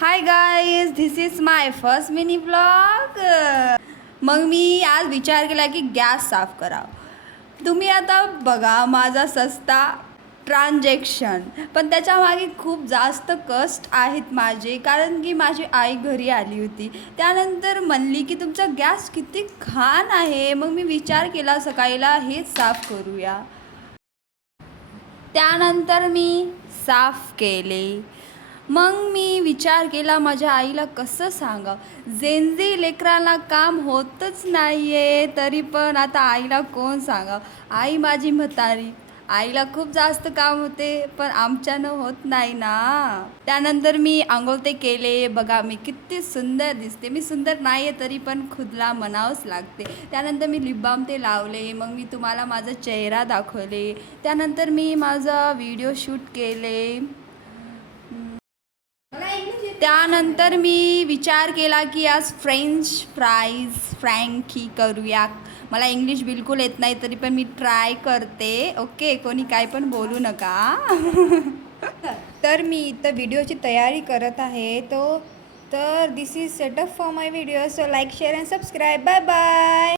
Hi guys, this is my first mini blog. मग मी आज विचार केला की गॅस साफ करावं. तुम्ही आता बघा माझा सस्ता ट्रान्झॅक्शन, पण त्याच्यामागे खूप जास्त कष्ट आहेत माझे, कारण की माझी आई घरी आली होती. त्यानंतर म्हणली की तुमचा गॅस किती घाण आहे. मग मी विचार केला सकाळीला हेच साफ करूया. त्यानंतर मी साफ केले. मग मी विचार केला माझ्या आईला कसं सांगा, जेनझी लेकरांना काम होतच नाही आहे, तरी पण आता आईला कोण सांगा. आई माझी म्हातारी, आईला खूप जास्त काम होते, पण आमच्यानं होत नाही ना. त्यानंतर मी आंघोळ ते केले. बघा मी किती सुंदर दिसते. मी सुंदर नाही आहे तरी पण खुदला म्हणावंच लागते. त्यानंतर मी लिप बाम ते लावले. मग मी तुम्हाला माझा चेहरा दाखवले. त्यानंतर मी माझा व्हिडिओ शूट केले. त्यानंतर मी विचार केला की आज फ्रेंच फ्रँकी करूया. मला इंग्लिश बिलकुल येत नाही तरी पण मी ट्राय करते. ओके, कोणी काय पण बोलू नका. तर मी इथं व्हिडिओची तयारी करत आहे. तर this is setup for my video. So like, share and subscribe. Bye bye.